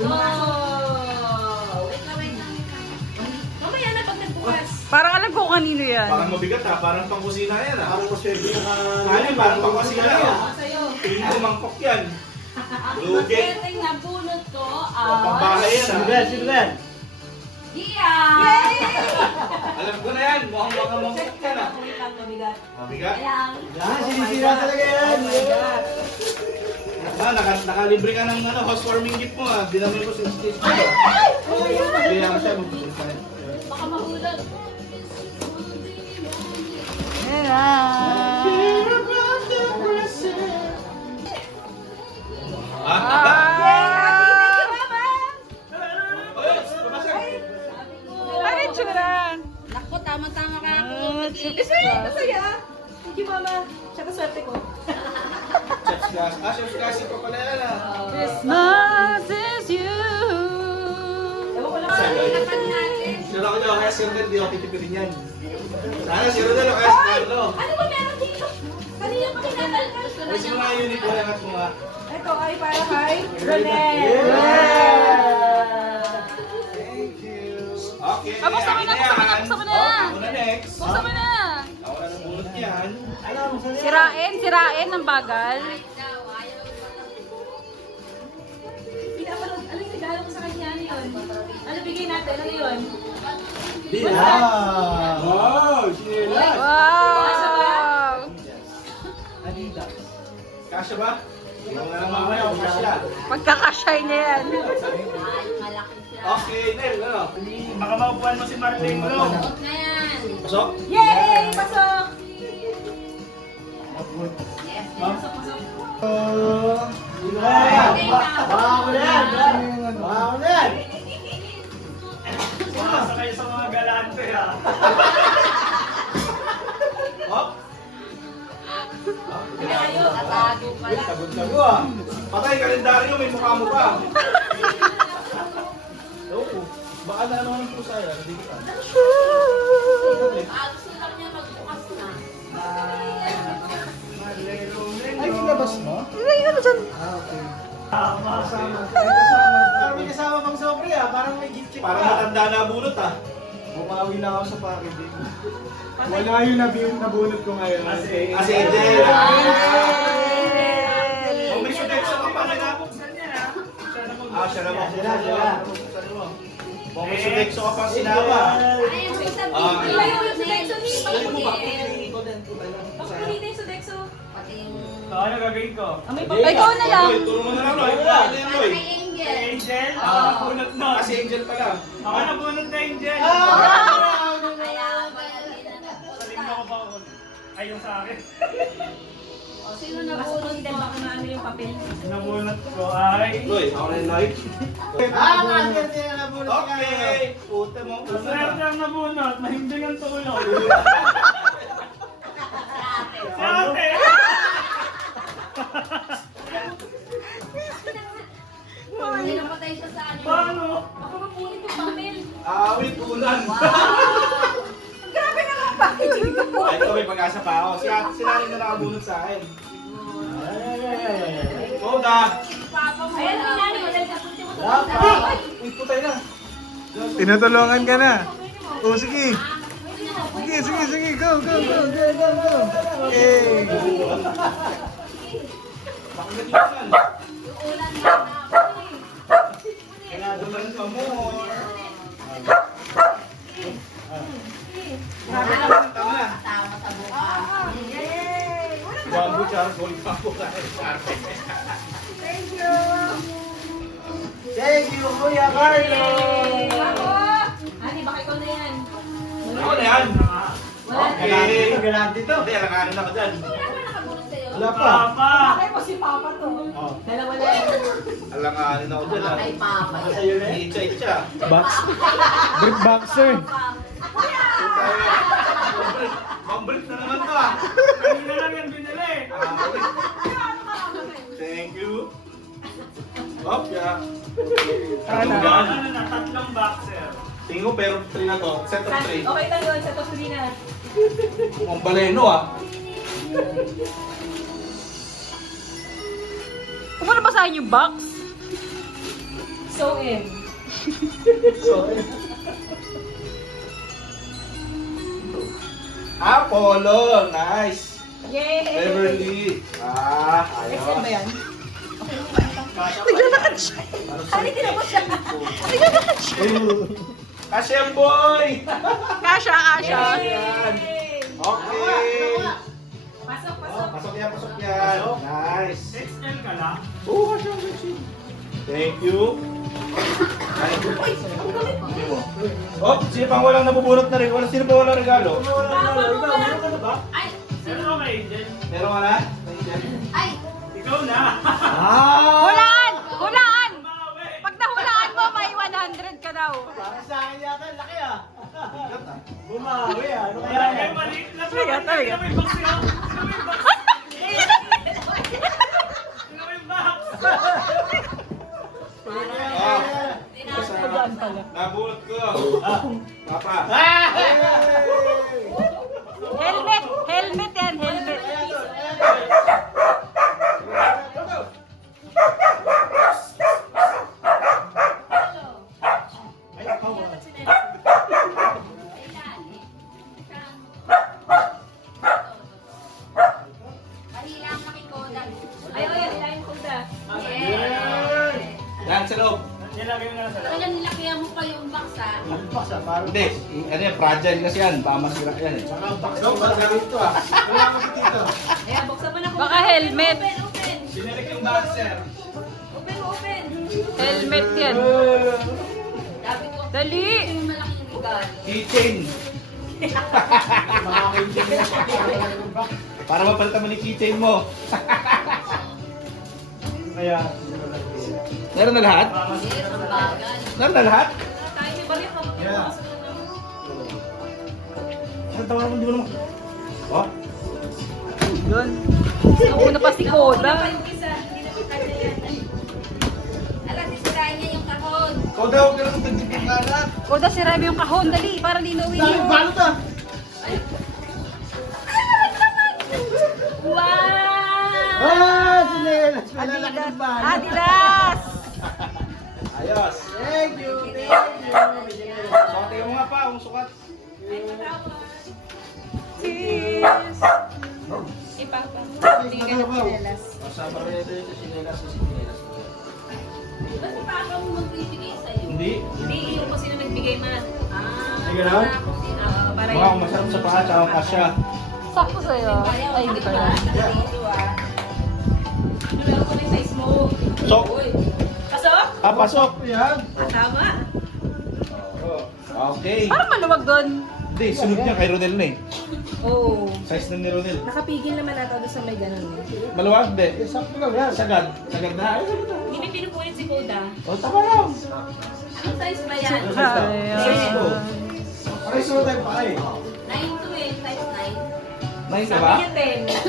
Wait lang. Mamaya na pag nagbukas. Parang alam ko kung kanino yan. Parang mabigat ha, parang pang kusina yan ha. Parang maswerte na Ano, parang pang kusina yan. Sa'yo. Tingin ko mangkok yan. Ang Lugi. paketing nabunot ko Pambahay yan ha. Sino ba yan? Gian! Alam ko na yan, mukhang mga mangkok yan ha. Wait lang, mabigat. Mabigat? Ayan. Yan, sinisira talaga yan. Nakalibre ka ng housewarming gift mo ha. Dinamay ko sa stage mo. Kaya ako siya, magbibigay ka. Baka mahulog. Ayan na. Thank you, Mama! Ano yung tsura? Naku, tama-tama ka ako. Masaya. Thank you, Mama. Tsaka swerte ko. Chef's classic ko pala yan ha. Christmas is you. Ewan ko lang sa tapan natin. Sino ako nyo, kaya si Rodel, di ako titipirin yan. Sana si Rodel o kaya si Carlo. Ano ba meron dito? Kanina pa kinakalkal. Ay, sino nga yung unique mo lang at mga... Ito ay para kay Ronel. Thank you. Okay, Buksan mo na, akin buksan mo na, yan. buksan mo na. Ako na next. Buksan mo na. Ako na nabunot yan. Sirain ng bagal. Pinapanood, ano yung regalo ko sa kanya? Ano yun? Ano bigay natin? Ano yun? Wow! Sinilas! Wow! Adidas. Kasya ba? Ikaw na lang mamaya, o kasya. Pagkakashay na yan. Okay, Nel, ano? Baka maupuan mo si Martin mo. Pasok? Yay! Pasok! Wow na yan! Wow na yan! Pumasa kayo sa mga galante ha. Hop! Tayo, tatago pala. Tagod-tago ah! Patay, kalendaryo, may mukha mo pa. Oo. Baka na ano ng pusa yan, hindi kita. Gusto lang niya magbukas na. Ay, kinabas mo? Ah, okay. Parang may kasama pang sobre ah. Parang may gift check Parang pa. matanda na bunot ah. Bumawi lang ako sa packaging. Wala yung nabunot ko ngayon. Kasi- Kasi Angel. Angel. Oh, may sudexo ka pa na. Buksan niya ha. Siya na Ah, siya naman. Sila. Oh, may sudexo ka pa sinawa. Ay, ang gusto Ah, mo. Ilayo yung Sodexo ni. Ay, mo ba? Pakulitin yung Sodexo. So, ano gagawin ko? May Ikaw na lang. Roy, turo mo na lang, Roy. Ano yan, Roy? Si Angel? Ako Ah. nabunot nun. Kasi Angel pala. Ako nabunot na Angel. Ah! Saling ko pa ako. Ay, yung sa akin. Sino na po? Baka maano yung papel. Nabunot ko ay... Roy, ako na yung light. Ah, maswerte na nabunot ka. Okay. Puta mo. Maswerte ang nabunot. Mahimbing ang tulong. Si ate! Hindi napatay siya sa ano. Paano? Ako mapunit yung papel. Awit, ulan. Grabe naman packaging ko po. Ay, ito may pag-asa pa ako. Si Nani na nakabunot sa akin. Soda. Ayan, may nani. Wala sa punti mo Dapat. Uy, putay na. Tinutulungan ka na. Oh, sige. Sige. Go. Eh. Baka nag-iwan. Ulan na Ulan ka more. Tama na. Tama sa buka. Yay! Bago, Charles. Gold pa po tayo. Thank you, Kuya Carlo! Ako! Ani, baka ikaw na yan. Ako na yan. Wala. Okay. Galante to. Hindi, alakanin ako dyan. Wala pa nakabunod sa'yo. Wala pa. Papa! Bakit mo si Papa to? Oh. Dalawa na yan. Alakanin ako dyan. Kay Papa. Sa'yo na eh. Itcha. Box. Brick boxer. Mambrick na naman to ah. Kanina lang yan binili. Thank you. Hop, yeah. Ano na, tatlong boxer. Tingin ko pero 3 na to. Set of 3. Okay tayo yun, set of 3 na. Ang baleno ah. Kung ano ba sa inyo box? SOM. Apollo, nice. Yay! Beverly. Ayos. XL ba yan? Naglalakad siya. Ano tinapos siya? Naglalakad siya. Kasi ang boy. Kasha, kasha. Okay. Pasok, pasok. Pasok yan, pasok yan. Nice. XL ka lang? Oo, kasya, kasya. Thank you. Oh, sino pang walang nabubunot na rin? Sino pa walang regalo? Ay! Pero okay, Jen. Meron ka na? Ay! Ikaw na. Hulaan! Hulaan! Mawe. Pag nahulaan mo, may 100 ka daw. Para sa akin yata, laki ah. Bumawi ah. Ano Kaya kaya kayo yan? maliit lang. Talaga, talaga. Sino may box nyo? Sino may box? Sino may box? Nabunot ko. Papa. Helmet! Helmet yan, helmet. Ay, oh, yan. Ilayin ko na. Yan sa loob. Nilagay mo na sa loob. Talagang nilakihan mo pa yung box, ha? Box ah, parang Hindi, ano yan, fragile kasi yan. Baka masira yan eh. Saka box daw, magalit to ah. Wala kasi dito. Ayan, buksan mo na kung Baka helmet. Open, open. Sinalik yung boxer. Open, open. Helmet yan. Sabi ko, Dali! ito yung malaking regalo. Keychain. Mga kaibigan yung box. Para mapalitan mo ni keychain mo. Kaya, Meron na lahat? Meron ang bagal. Meron na lahat? Tayo may balik pa. Yeah. Saan tawa naman, di mo naman. Oh? Yun. Nauna pa si Koda. Wala pa yung isa. Hindi na kanya yan. Alam, sisirain niya yung kahon. Ikaw daw, pero kung tagtipid na lahat. Koda, sirabi yung kahon. Dali, para linuwin dahil mo. balot ah. Wow! Ah, sinelas. Malalaki Adidas. ng balot. Adidas! Ayos. Thank you. So, tingnan mo nga pa, kung sukat. Cheers! Ipapa. Kasama rin ito yung sinelas sa sinelas. Ba't si Papa mo magbibigay sa'yo? Hindi. Hindi, yung kung sino nagbigay man. Sige na. Para Wow, masarap sa paa, tsaka ang kasya. Sakto sa'yo. Ay, hindi pa lang. Wala ko may size mo. Sok. Uy. Pasok? Ah, pasok. Yan. Tama. Okay. Parang maluwag doon. Hindi, sunod niya kay Rodel na eh. Oo. Size na ni Rodel. Nakapigil naman ata doon sa may ganun. Maluwag, hindi. Sakto lang yan. Sagad. Sagad na. Ay, sagad na. Hindi may pinupunin si Koda. O, tama lang. Anong size ba yan? Ayan. Pareho tayo pa kayo. 9 to 8, size 9. Nice ka Sabi ba? niya 10.